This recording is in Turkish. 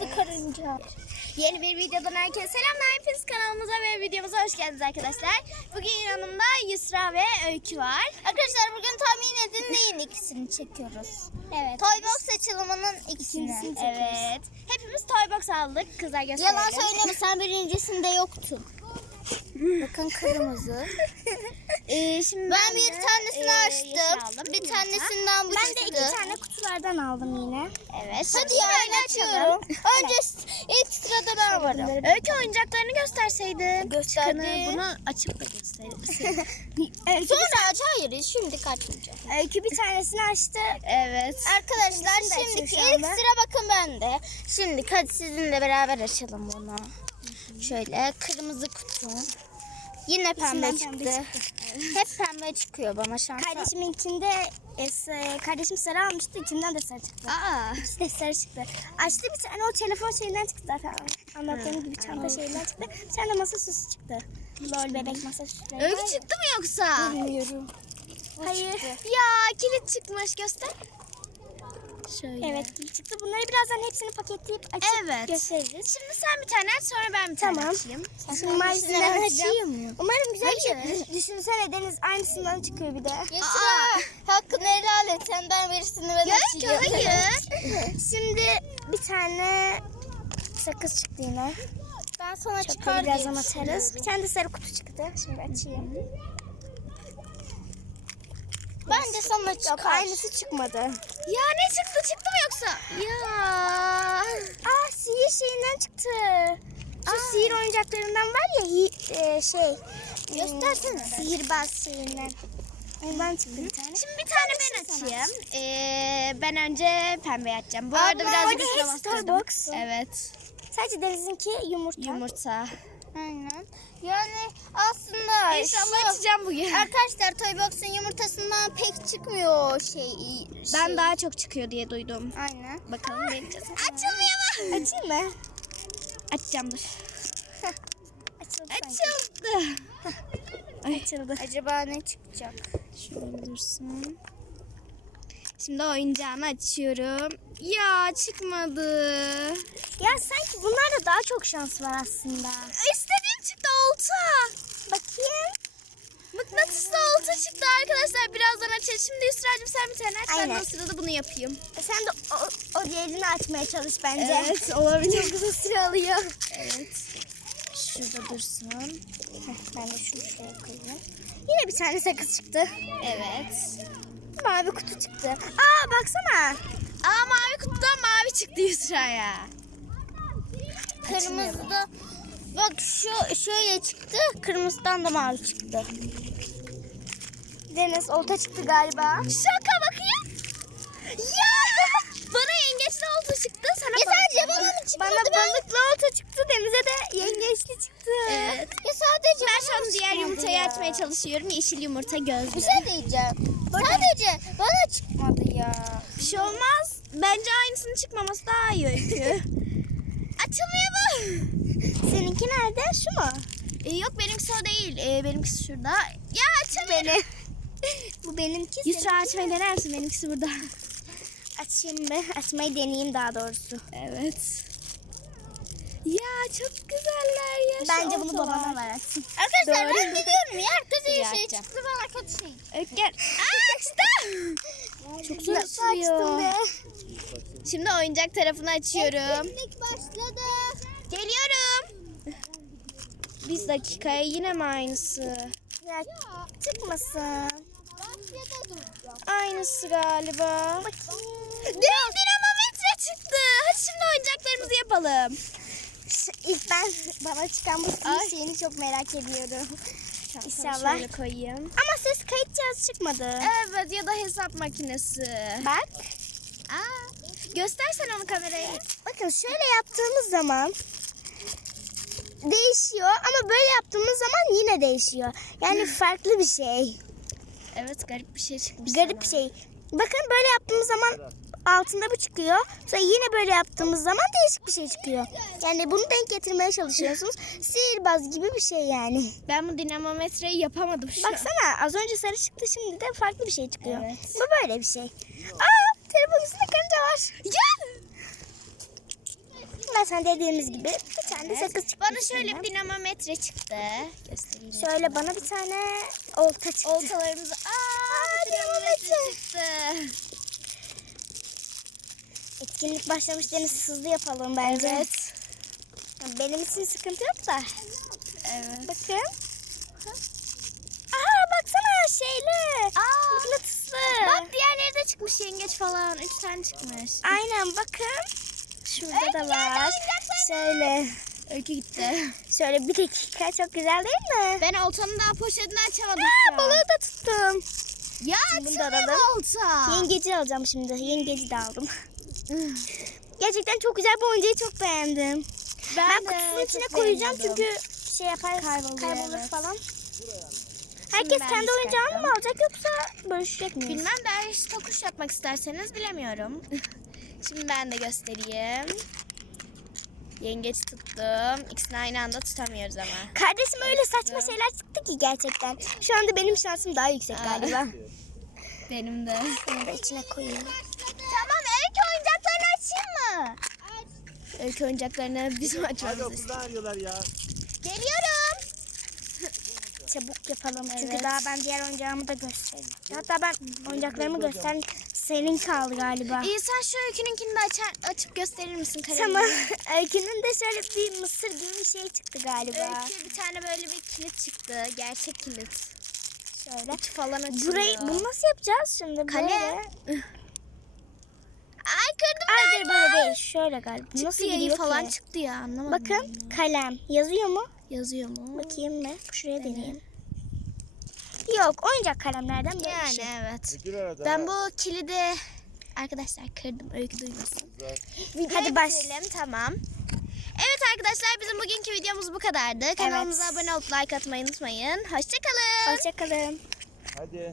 Bir karınca. Yeni bir videodan herkese selamlar. Hepiniz kanalımıza ve videomuza hoş geldiniz arkadaşlar. Bugün yanımda Yusra ve Öykü var. Arkadaşlar bugün tahmin edin neyin ikisini çekiyoruz? Evet. Toybox açılımının ikisini. İkincisini çekiyoruz. Evet. Hepimiz Toybox aldık. Kızlar gösterelim. Yalan söyleme sen birincisinde yoktun. Bakın kırmızı. Ee, şimdi Ben bir tanesini e, açtım. Bir tanesinden bu Ben çıktı. de iki tane kutulardan aldım yine. Evet. Hadi ya ben açıyorum. Önce ilk sırada ben varım. Öykü oyuncaklarını gösterseydin. Gösterdim. Çıkanı bunu açıp da gösterseydin. Sonra aç hayır şimdi açmayacağım. Öykü bir tanesini açtı. Evet. Arkadaşlar de şimdiki şu ilk anda. sıra bakın bende. Şimdi hadi sizinle beraber açalım bunu. Şöyle kırmızı kutu. Yine pembe İçinden çıktı. pembe Hep pembe çıkıyor bana şansa. Kardeşiminkinde e, s- kardeşim sarı almıştı. içinden de sarı çıktı. Aa. İkisi de sarı çıktı. Açtı bir tane o telefon şeyinden çıktı zaten. Anlattığım gibi çanta şeyinden çıktı. Bir tane de masa süsü çıktı. Lol bebek masa süsleri. Öykü çıktı mı yoksa? Bilmiyorum. Hayır. Ya kilit çıkmış göster. Şöyle. Evet çıktı. Bunları birazdan hepsini paketleyip açıp Evet. gösteririz. Şimdi sen bir tane aç sonra ben bir tane Tamam. açayım. Şimdi açacağım. açayım. Umarım güzel bir Hayır. şey. Düşünsene Deniz aynısından çıkıyor bir de. Yesra hakkını helal et. Senden birisini ben Öykü, açayım. hayır. Şimdi bir tane sakız çıktı yine. Ben sana Çöpleri çıkar diye birazdan atarız. Bir tane de sarı kutu çıktı. Şimdi açayım. Bence sana çıkar. Aynısı çıkmadı. Ya ne çıktı? Çıktı mı yoksa? Ya. Aa sihir şeyinden çıktı. Şu sihir oyuncaklarından var ya e, şey. Göstersene. hmm, Sihirbaz şeyinden. Ondan çıktı bir tane. Şimdi bir tane ben açayım. Ee, ben önce pembe açacağım. Bu arada birazcık üstüne bastırdım. Starbucks. Evet. Sadece Deniz'inki yumurta. Yumurta. Aynen. Yani aslında İnşallah şu- açacağım bugün. Arkadaşlar Toybox'un yumurtasından pek çıkmıyor şey. Ben şey. daha çok çıkıyor diye duydum. Aynen. Bakalım deneyeceğiz. Açılmıyor mu? Açayım mı? Açacağım dur. Açıldı. Açıldı. Açıldı. Acaba ne çıkacak? Şöyle dursun. Şimdi oyuncağını açıyorum. Ya çıkmadı. Ya sanki bunlarda daha çok şans var aslında. İstediğim çıktı olta. Bakayım. Mıknatıslı olta çıktı arkadaşlar. Birazdan açacağız. Şimdi Yusra'cığım sen bir tane aç. Ben de o sırada bunu yapayım. Sen de o, o diğerini açmaya çalış bence. Evet, olabilir. Çok uzun süre alıyor. Evet. Şurada dursun. Heh, ben de şunu şuraya koyayım. Yine bir tane sakız çıktı. Evet. Mavi kutu çıktı. Aa baksana. Aa mavi kutudan mavi çıktı Yusra'ya. Kırmızıda Bak şu şöyle çıktı. Kırmızıdan da mavi çıktı. Deniz olta çıktı galiba. Şaka bakayım. Ya! Bana yengeçli olta çıktı. Sana Ya balıklı. Bana çıkmadı? Bana balıklı olta çıktı. Denize de yengeçli çıktı. Evet. Ya sadece Ben bana şu an diğer yumurtayı ya? açmaya çalışıyorum. Yeşil yumurta gözlü. Bir şey diyeceğim. Sadece bana çıkmadı ya. Bir şey olmaz. Bence aynısının çıkmaması daha iyi öykü. Açılmıyor mu? Seninki nerede? Şu mu? Ee, yok benimkisi o değil. Ee, benimkisi şurada. Ya açamıyorum. Beni. Bu benimki. Yusra açmayı dener misin? Benimkisi burada. Açayım mı? Açmayı deneyeyim daha doğrusu. Evet. Ya çok güzeller ya. Bence bunu babana ver açsın. Arkadaşlar Doğru. ben biliyorum ya. Herkese iyi şey çıktı bana kötü şey. Öykü gel. Aa, açtım. Çok zor Nasıl açılıyor. açtın be? Şimdi oyuncak tarafını açıyorum. Teknik başladı. Geliyorum. Bir dakikaya yine mi aynısı? Ya çıkmasın. Aynısı galiba. Değil dinamometre çıktı. Hadi şimdi oyuncaklarımızı yapalım. İlk ben bana çıkan bu Ay. şeyini çok merak ediyorum. Şöyle İnşallah. koyayım. Ama ses kayıt cihazı çıkmadı. Evet ya da hesap makinesi. Bak. Aa, göstersen onu kameraya. Bakın şöyle yaptığımız zaman değişiyor ama böyle yaptığımız zaman yine değişiyor. Yani farklı bir şey. Evet garip bir şey çıkmış. Garip bir şey. Bakın böyle yaptığımız zaman altında bu çıkıyor. Sonra yine böyle yaptığımız zaman değişik bir şey çıkıyor. Yani bunu denk getirmeye çalışıyorsunuz. Sihirbaz gibi bir şey yani. Ben bu dinamometreyi yapamadım şu an. Baksana az önce sarı çıktı şimdi de farklı bir şey çıkıyor. Evet. Bu böyle bir şey. Aa telefonun üstünde karınca var. Gel. Zaten dediğimiz gibi bir tane de sakız çıktı. Bana şöyle bir dinamometre çıktı. Göstereyim. Şöyle bana bir tane olta çıktı. Oltalarımızı... Aa, dinamometre çıktı. Etkinlik başlamış Deniz hızlı yapalım bence. Evet. Benim için sıkıntı yok da. Evet. Bakın. Aha baksana şeyli. Aa, Mıknatıslı. bak diğerleri de çıkmış yengeç falan. Üç tane çıkmış. Aynen bakın. Şurada Öykü da var. Şöyle. Öykü gitti. Şöyle bir dakika çok güzel değil mi? Ben oltanın daha poşetini açamadım Aa, balığı da tuttum. Ya açılmıyor olta. Yengeci alacağım şimdi. Yengeci de aldım. Gerçekten çok güzel bu oyuncağı çok beğendim. Ben, Ben, kutusunun içine koyacağım çünkü şey yapar Kayboluyor, kaybolur evet. falan. Herkes kendi de oyuncağını mı alacak yoksa bölüşecek miyiz? Bilmem de eğer tokuş yapmak isterseniz bilemiyorum. Şimdi ben de göstereyim. Yengeç tuttum. İkisini aynı anda tutamıyoruz ama. Kardeşim öyle saçma şeyler çıktı ki gerçekten. Şu anda benim şansım daha yüksek Aa. galiba. Benim de. Bunu da içine koyayım. Mı? Öykü oyuncaklarını bizim açmamız istiyor. okuldan arıyorlar ya. Geliyorum. Çabuk yapalım çünkü Evet. daha ben diğer oyuncağımı da göstereyim. Hatta ben oyuncaklarımı göster. Senin kaldı galiba. İyi sen şu öykününkini de açar, açıp gösterir misin Karolina? Tamam. Öykünün de şöyle bir mısır gibi bir şey çıktı galiba. Öykü bir tane böyle bir kilit çıktı. Gerçek kilit. Şöyle. İç falan açılıyor. Burayı bunu nasıl yapacağız şimdi? Kale. Böyle. Ay kırdım Hayır galiba. böyle değil. Şöyle galiba. Çıktı nasıl yayı gidiyor falan ki? çıktı ya anlamadım. Bakın kalem. Yazıyor mu? Yazıyor mu? Bakayım mı? Şuraya deneyeyim. Yok oyuncak kalemlerden böyle bir Yani şey. evet. Arada. Ben bu kilidi arkadaşlar kırdım öykü duymasın. Hadi baş. bitirelim tamam. Evet arkadaşlar bizim bugünkü videomuz bu kadardı. Kanalımıza abone olup like atmayı unutmayın. Hoşçakalın. Hoşçakalın. Hadi.